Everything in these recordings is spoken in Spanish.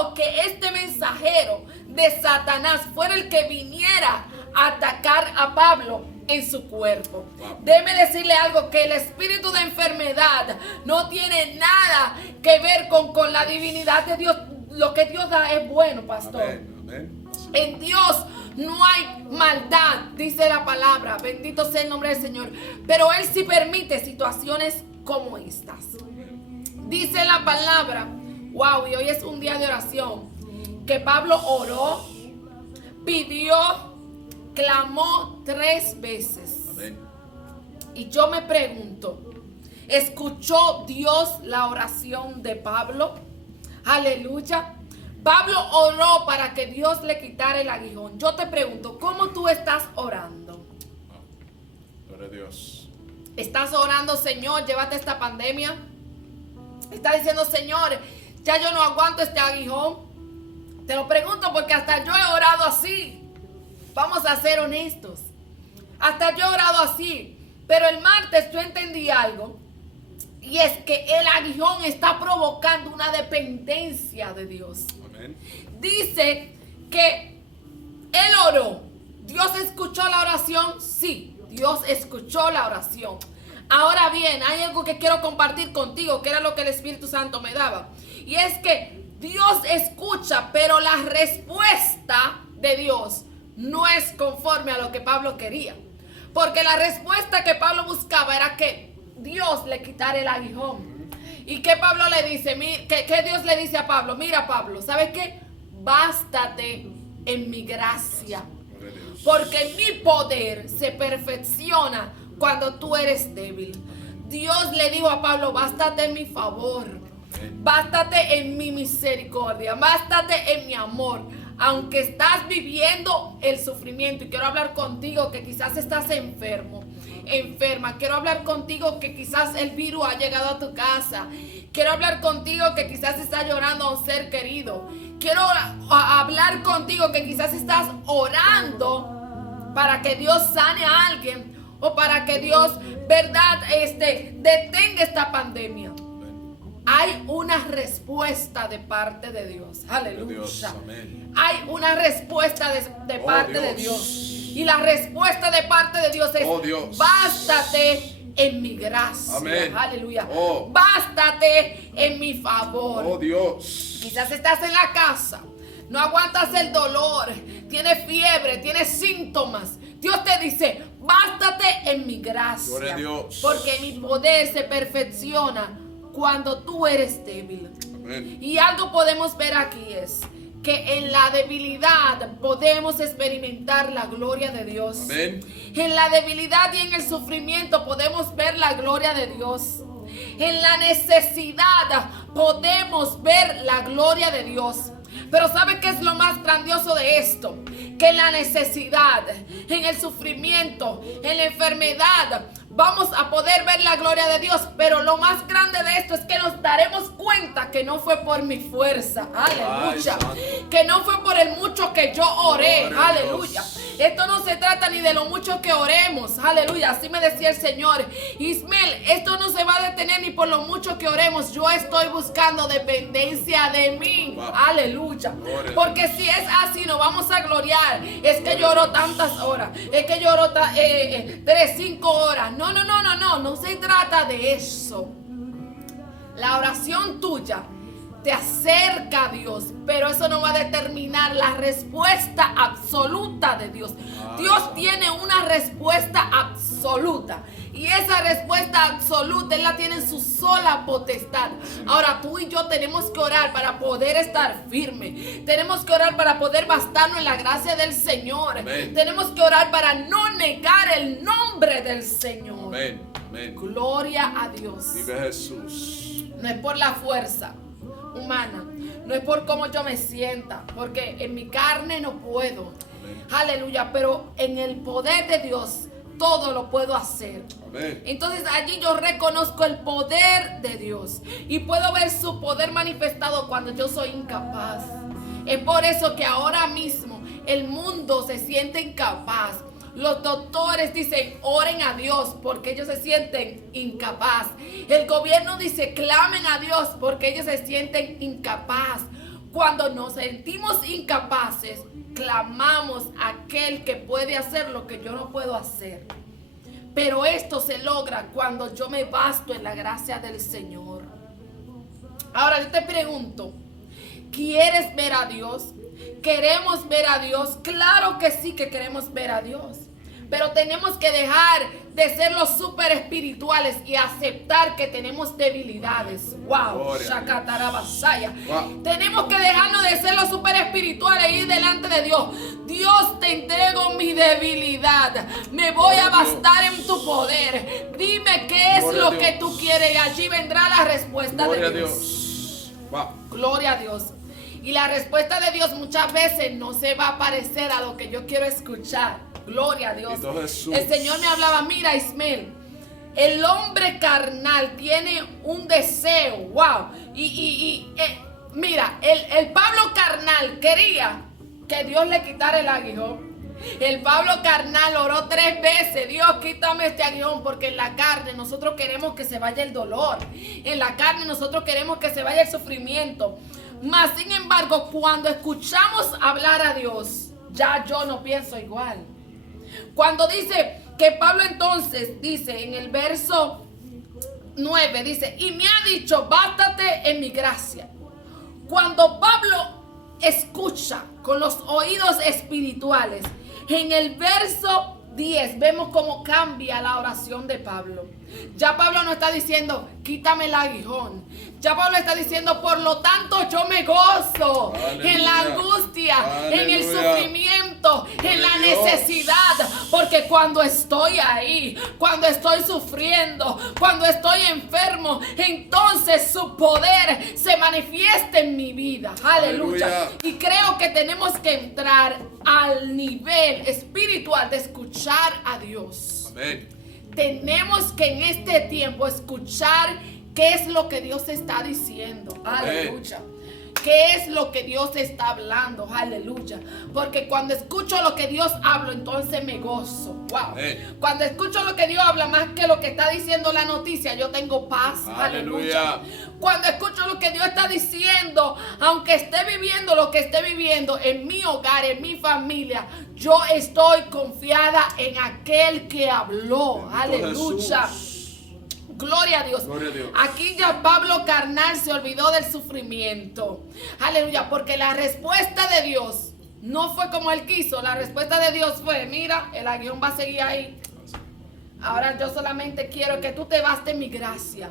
permitió que este mensajero de Satanás fuera el que viniera a atacar a Pablo en su cuerpo. Déjeme decirle algo, que el espíritu de enfermedad no tiene nada que ver con la divinidad de Dios. Lo que Dios da es bueno, pastor. Amén. En Dios no hay maldad, dice la palabra. Bendito sea el nombre del Señor. Pero Él sí permite situaciones como estas. Dice la palabra, wow, y hoy es un día de oración, que Pablo oró, pidió, clamó 3 veces. Amén. Y yo me pregunto, ¿escuchó Dios la oración de Pablo? Aleluya. Pablo oró para que Dios le quitara el aguijón. Yo te pregunto, ¿cómo tú estás orando? Gloria a Dios. ¿Estás orando, Señor, llévate esta pandemia? ¿Estás diciendo, Señor, ya yo no aguanto este aguijón? Te lo pregunto porque hasta yo he orado así. Vamos a ser honestos. Hasta yo he orado así. Pero el martes yo entendí algo. Y es que el aguijón está provocando una dependencia de Dios. Amén. Dice que él oró. ¿Dios escuchó la oración? Sí, Dios escuchó la oración. Ahora bien, hay algo que quiero compartir contigo, que era lo que el Espíritu Santo me daba. Y es que Dios escucha, pero la respuesta de Dios no es conforme a lo que Pablo quería. Porque la respuesta que Pablo buscaba era que Dios le quitara el aguijón. ¿Y qué Pablo le dice? ¿Qué Dios le dice a Pablo? Mira, Pablo, ¿sabes qué? Bástate en mi gracia. Porque mi poder se perfecciona cuando tú eres débil. Dios le dijo a Pablo, bástate en mi favor. Bástate en mi misericordia. Bástate en mi amor. Aunque estás viviendo el sufrimiento. Y quiero hablar contigo que quizás estás enfermo, enferma. Quiero hablar contigo que quizás el virus ha llegado a tu casa. Quiero hablar contigo que quizás estás llorando a un ser querido. Quiero hablar contigo que quizás estás orando para que Dios sane a alguien. O para que Dios, verdad, detenga esta pandemia. Hay una respuesta de parte de Dios. Aleluya. Dios, amén. Hay una respuesta de parte de Dios. Y la respuesta de parte de Dios es: Dios. Bástate en mi gracia. Amén. Aleluya. Bástate en mi favor. Dios. Quizás estás en la casa, no aguantas el dolor, tienes fiebre, tienes síntomas. Dios te dice: bástate en mi gracia. Gloria a Dios. Porque mi poder se perfecciona cuando tú eres débil. Amén. Y algo podemos ver aquí es que en la debilidad podemos experimentar la gloria de Dios. Amén. En la debilidad y en el sufrimiento podemos ver la gloria de Dios. En la necesidad podemos ver la gloria de Dios. Pero ¿sabe qué es lo más grandioso de esto? Que en la necesidad, en el sufrimiento, en la enfermedad, vamos a poder ver la gloria de Dios. Pero lo más grande de esto es que nos daremos cuenta que no fue por mi fuerza. Aleluya. Que no fue por el mucho que yo oré. Aleluya. Esto no se trata ni de lo mucho que oremos. Aleluya. Así me decía el Señor. Ismael, esto no se va a detener ni por lo mucho que oremos. Yo estoy buscando dependencia de mí. Aleluya. Porque si es así, nos vamos a gloriar. Es que yo oro tantas horas. Es que yo oro 3, 5 horas. No se trata de eso. La oración tuya te acerca a Dios, pero eso no va a determinar la respuesta absoluta de Dios. Dios tiene una respuesta absoluta. Y esa respuesta absoluta Él la tiene en su sola potestad. Ahora tú y yo tenemos que orar para poder estar firme. Tenemos que orar para poder bastarnos en la gracia del Señor. Amén. Tenemos que orar para no negar el nombre del Señor. Amén. Amén. Gloria a Dios. Vive Jesús. No es por la fuerza humana, no es por cómo yo me sienta, porque en mi carne no puedo. Amén. Aleluya, pero en el poder de Dios todo lo puedo hacer. Amén. Entonces allí yo reconozco el poder de Dios y puedo ver su poder manifestado cuando yo soy incapaz. Es por eso que ahora mismo el mundo se siente incapaz. Los doctores dicen, oren a Dios porque ellos se sienten incapaz. El gobierno dice, clamen a Dios porque ellos se sienten incapaz. Cuando nos sentimos incapaces, clamamos a aquel que puede hacer lo que yo no puedo hacer. Pero esto se logra cuando yo me basto en la gracia del Señor. Ahora yo te pregunto, ¿quieres ver a Dios? ¿Queremos ver a Dios? Claro que sí que queremos ver a Dios. Pero tenemos que dejar de ser los super espirituales y aceptar que tenemos debilidades. Wow, Shakatarabasaya. Wow. Tenemos que dejarnos de ser los super espirituales y ir delante de Dios. Dios, te entrego mi debilidad. Me voy a bastar en tu poder. Dime qué es Gloria lo a Dios. que tú quieres y allí vendrá la respuesta Gloria de a Dios. Dios. Wow. Gloria a Dios. Y la respuesta de Dios muchas veces no se va a parecer a lo que yo quiero escuchar. Gloria a Dios. Jesús. El Señor me hablaba, mira Ismael, el hombre carnal tiene un deseo, wow. Mira, el Pablo carnal quería que Dios le quitara el aguijón. El Pablo carnal oró 3 veces, Dios, quítame este aguijón, porque en la carne nosotros queremos que se vaya el dolor. En la carne nosotros queremos que se vaya el sufrimiento. Mas, sin embargo, cuando escuchamos hablar a Dios, ya yo no pienso igual. Cuando dice que Pablo entonces dice en el verso 9, dice, y me ha dicho, bástate en mi gracia. Cuando Pablo escucha con los oídos espirituales, en el verso 10 vemos cómo cambia la oración de Pablo. Ya Pablo no está diciendo, quítame el aguijón. Ya Pablo está diciendo, por lo tanto yo me gozo. Aleluya. En la angustia, en el Aleluya. sufrimiento, en la Gloria a Dios. necesidad. Porque cuando estoy ahí, cuando estoy sufriendo, cuando estoy enfermo, entonces su poder se manifiesta en mi vida. Aleluya. Aleluya. Y creo que tenemos que entrar al nivel espiritual de escuchar a Dios. Amén. Tenemos que en este tiempo escuchar qué es lo que Dios está diciendo. Aleluya. ¿Qué es lo que Dios está hablando? Aleluya. Porque cuando escucho lo que Dios habla, entonces me gozo. Wow. Amén. Cuando escucho lo que Dios habla más que lo que está diciendo la noticia, yo tengo paz. Aleluya. Aleluya. Cuando escucho lo que Dios está diciendo, aunque esté viviendo lo que esté viviendo en mi hogar, en mi familia, yo estoy confiada en aquel que habló. Bendito Aleluya. Jesús. Gloria a Dios. Gloria a Dios. Aquí ya Pablo carnal se olvidó del sufrimiento. Aleluya, porque la respuesta de Dios no fue como él quiso. La respuesta de Dios fue, mira, el aguijón va a seguir ahí. Ahora yo solamente quiero que tú te bastes mi gracia.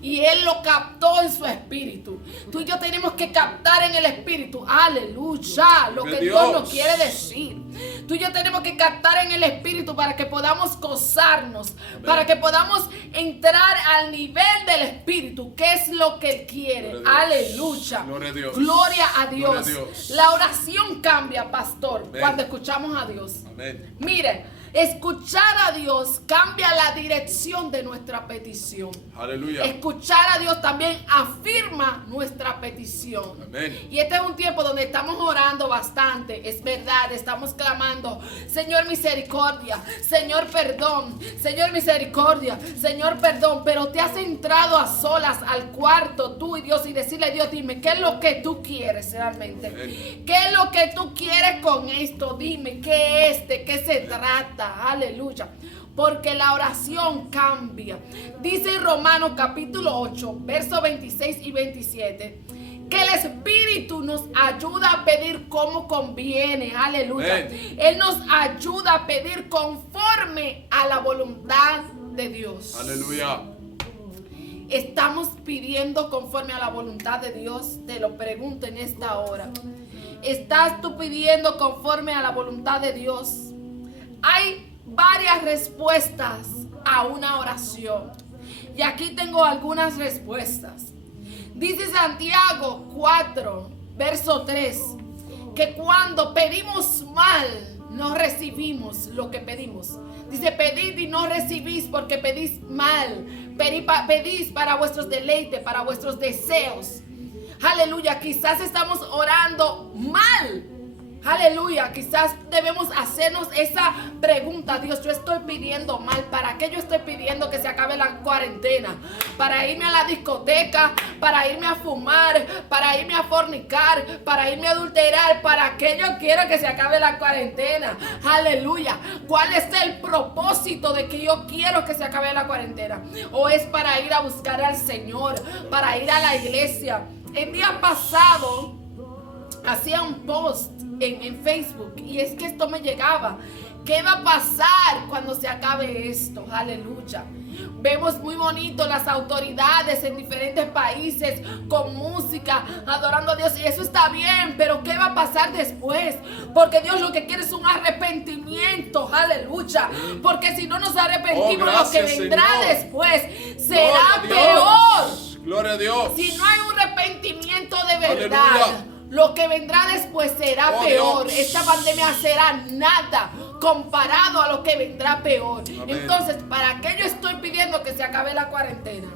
Y él lo captó en su espíritu. Tú y yo tenemos que captar en el espíritu, aleluya, lo que Dios nos quiere decir. Tú y yo tenemos que captar en el espíritu para que podamos gozarnos, para que podamos entrar al nivel del espíritu, que es lo que él quiere. Aleluya. Gloria a Dios. Gloria a Dios. Gloria a Dios. La oración cambia, pastor, Amén. cuando escuchamos a Dios. Amén. Mire, escuchar a Dios cambia la dirección de nuestra petición. Aleluya. Escuchar a Dios también afirma nuestra petición. Amén. Y este es un tiempo donde estamos orando bastante. Es verdad, estamos clamando, Señor misericordia, Señor perdón, Señor misericordia, Señor perdón. Pero te has entrado a solas al cuarto tú y Dios y decirle, Dios, dime, ¿qué es lo que tú quieres realmente? Amén. ¿Qué es lo que tú quieres con esto? Dime, ¿qué es? ¿De qué se trata? Aleluya. Porque la oración cambia. Dice en Romanos capítulo 8, versos 26 y 27, que el Espíritu nos ayuda a pedir como conviene. Aleluya. Amén. Él nos ayuda a pedir conforme a la voluntad de Dios. Aleluya. ¿Estamos pidiendo conforme a la voluntad de Dios? Te lo pregunto en esta hora. ¿Estás tú pidiendo conforme a la voluntad de Dios? Hay varias respuestas a una oración. Y aquí tengo algunas respuestas. Dice Santiago 4, verso 3, que cuando pedimos mal, no recibimos lo que pedimos. Dice, pedid y no recibís porque pedís mal. Pedís para vuestros deleites, para vuestros deseos. Aleluya, quizás estamos orando mal. Aleluya, quizás debemos hacernos esa pregunta. Dios, yo estoy pidiendo mal. ¿Para qué yo estoy pidiendo que se acabe la cuarentena? ¿Para irme a la discoteca? ¿Para irme a fumar? ¿Para irme a fornicar? ¿Para irme a adulterar? ¿Para qué yo quiero que se acabe la cuarentena? Aleluya. ¿Cuál es el propósito de que yo quiero que se acabe la cuarentena? ¿O es para ir a buscar al Señor? ¿Para ir a la iglesia? El día pasado hacía un post en Facebook y es que esto me llegaba. ¿Qué va a pasar cuando se acabe esto? Aleluya. Vemos muy bonito las autoridades en diferentes países con música, adorando a Dios, y eso está bien, pero ¿qué va a pasar después? Porque Dios lo que quiere es un arrepentimiento, aleluya. Porque si no nos arrepentimos, lo que vendrá después será peor. Gloria a Dios. Si no hay un arrepentimiento de verdad, Aleluya, lo que vendrá después será peor. Dios. Esta pandemia será nada comparado a lo que vendrá peor. Amén. Entonces, ¿para qué yo estoy pidiendo que se acabe la cuarentena?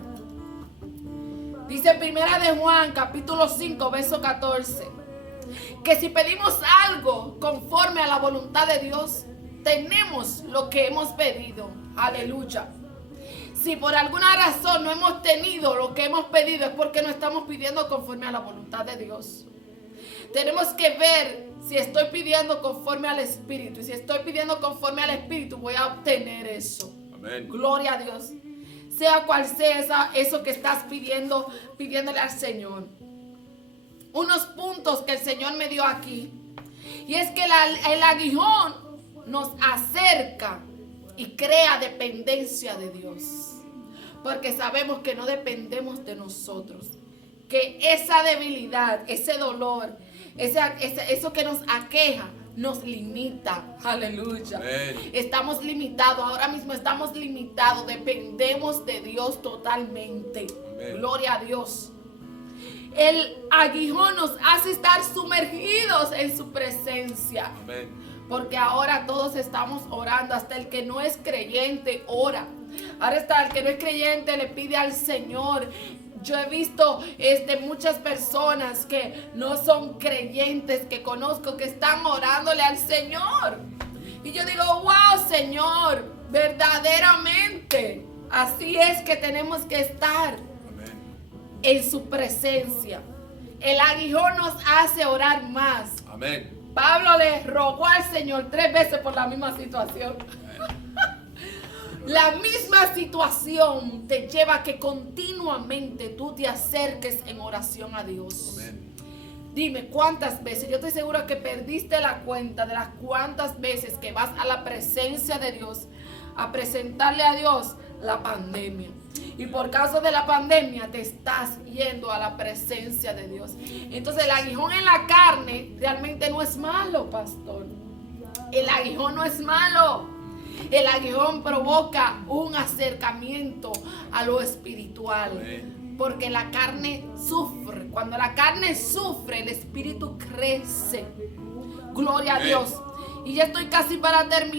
Dice Primera de Juan, capítulo 5, verso 14, que si pedimos algo conforme a la voluntad de Dios, tenemos lo que hemos pedido. Aleluya. Si por alguna razón no hemos tenido lo que hemos pedido, es porque no estamos pidiendo conforme a la voluntad de Dios. Tenemos que ver si estoy pidiendo conforme al Espíritu. Y si estoy pidiendo conforme al Espíritu, voy a obtener eso. Amén. Gloria a Dios. Sea cual sea eso que estás pidiéndole al Señor. Unos puntos que el Señor me dio aquí. Y es que el aguijón nos acerca y crea dependencia de Dios. Porque sabemos que no dependemos de nosotros. Que esa debilidad, ese dolor, eso que nos aqueja, nos limita. Aleluya. Amén. Estamos limitados, ahora mismo estamos limitados. Dependemos de Dios totalmente. Amén. Gloria a Dios. El aguijón nos hace estar sumergidos en su presencia. Amén. Porque ahora todos estamos orando. Hasta el que no es creyente ora. Ahora hasta el que no es creyente le pide al Señor. Yo he visto muchas personas que no son creyentes, que conozco, que están orándole al Señor. Y yo digo, wow, Señor, verdaderamente, así es que tenemos que estar en su presencia. El aguijón nos hace orar más. Amén. Pablo le rogó al Señor 3 veces por la misma situación. La misma situación te lleva a que continuamente tú te acerques en oración a Dios. Amén. Dime cuántas veces, yo estoy segura que perdiste la cuenta de las cuantas veces que vas a la presencia de Dios a presentarle a Dios la pandemia. Y por causa de la pandemia te estás yendo a la presencia de Dios. Entonces el aguijón en la carne realmente no es malo, pastor. El aguijón no es malo. El aguijón provoca un acercamiento a lo espiritual. Amén. Porque la carne sufre. Cuando la carne sufre, el espíritu crece. Gloria a Amén. Dios. Y ya estoy casi para terminar.